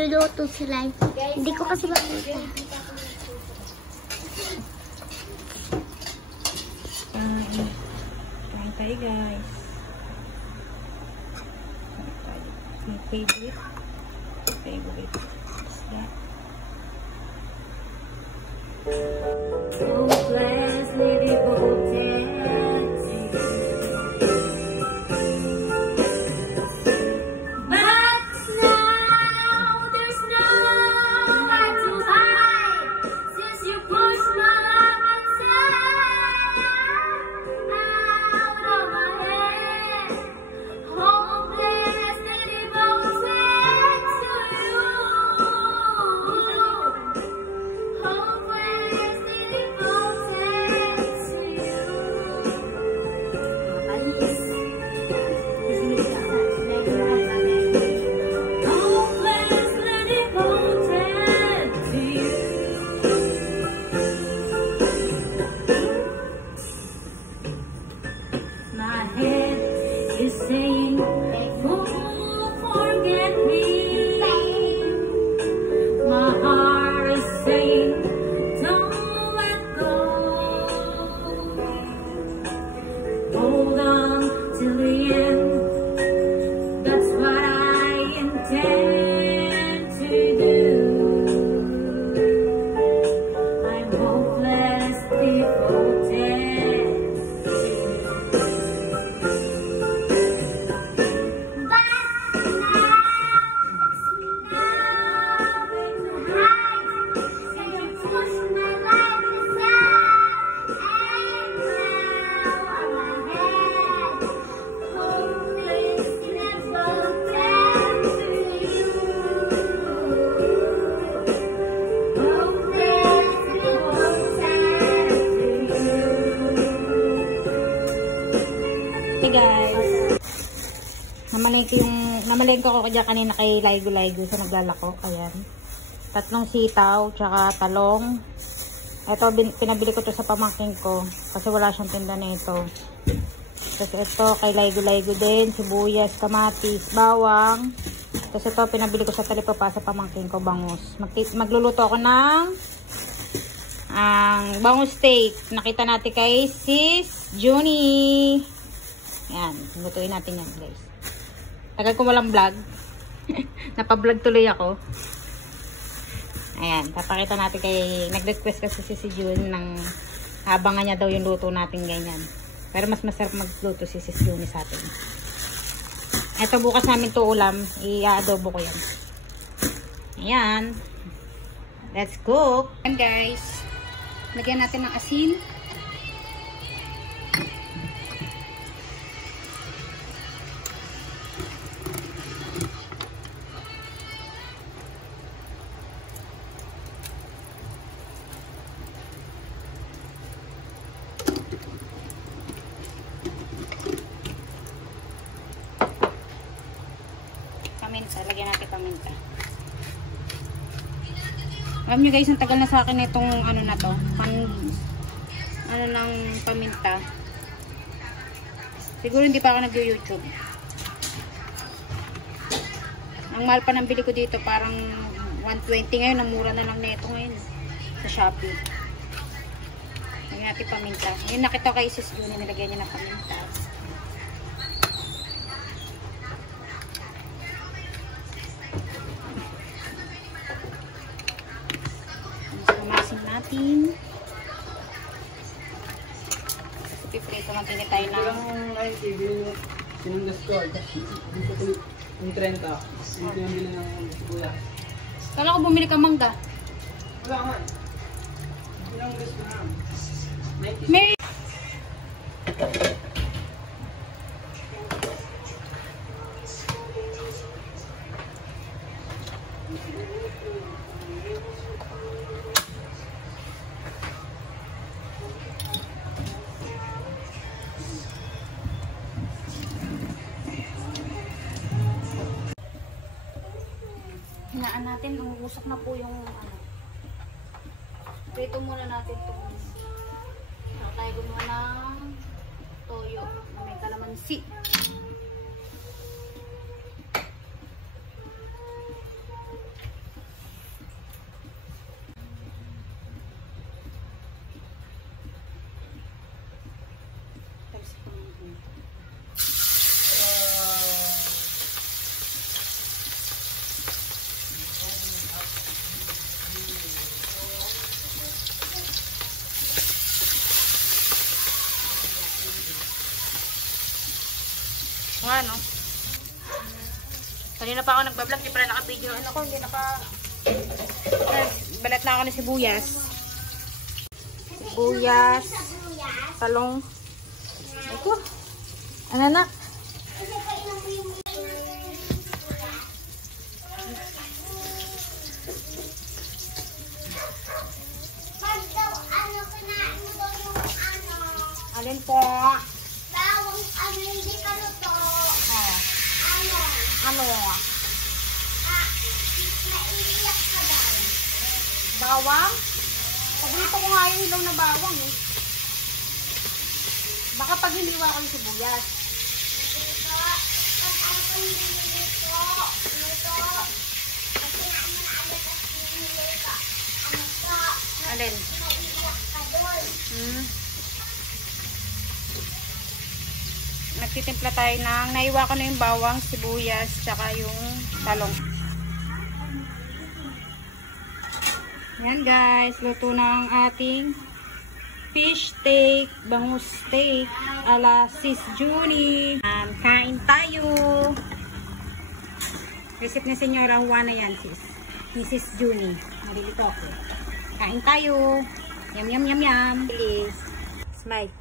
nagluluto sila. Hindi ko kasi makita. Kain tayo guys. My favorite. Isda. Namalengke ko kaya kanina kay Laygo sa naglalako. Ayan. 3 sitaw, tsaka talong. Ito, pinabili ko to sa pamangkin ko. Kasi wala siyang tinda nito. Tapos ito, kay Laygo din. Sibuyas, kamatis, bawang. Tapos ito, pinabili ko sa talipapa sa pamangkin ko, bangus. Magluluto ako ng bangus steak. Nakita natin kay Sis Junie. Ayan. Lutuin natin yan, guys. Tagal ko walang vlog. Napa-vlog tuloy ako. Ayan, papakita natin kay nag-request kasi si June ng abangan niya daw yung luto natin ganyan. Pero mas masarap magluto si Sis June sa atin. Ito bukas namin to ulam, i-adobo ko yan. Ayan. Let's cook. Ayan guys. Lagyan natin ng asin. Paminta, lagyan natin paminta. Alam nyo guys, ang tagal na sa akin itong ano na to, ano ng paminta. Siguro hindi pa ako nag-YouTube. Ang mahal pa ng bili ko dito, parang 120 ngayon, ang mura na lang nito ngayon sa Shopee. Lagyan natin paminta. Yung nakita kay Sis June, nilagyan niya ng paminta. Natin. Piprito natin tayo na. Sinundas ko. Yung 30. Yung pinambili ng kuya. Kala ko bumili ka mangga. Wala nga. Sinundas ko na. May hinaan natin, umuusok na po yung ano. Prito muna natin itong tayo gumawa ng toyo na may kalamansi. nga, no? Kanina pa ako nagbablog, di pala naka-video. Ano ko, hindi naka... Balat na ako ng sibuyas. Sibuyas. Talong. Ito. Ano na? Alin po? Bawang ano, hindi ka luto. Oh. Ano? Ano? Naiiyak ka daw. Bawang? Paborito ko nga yung ilaw na bawang eh. Baka pag hiniwa ko yung sibuyas. Dito, pag ano ko hindi nilito. Pag kinain mo na agad at nilito. Ano to? Alin? Naiiyak ka doon. Nagtitimpla tayo ng naiwa ko na yung bawang, sibuyas, tsaka yung talong. Yan guys, luto na ang ating fish steak, bangus steak, ala sis Junie. Kain tayo. Recipe ni Senyora Juana yan sis. Sis Junie. Nalilito ako. Kain tayo. Yum yum yum yum. Please. Smile.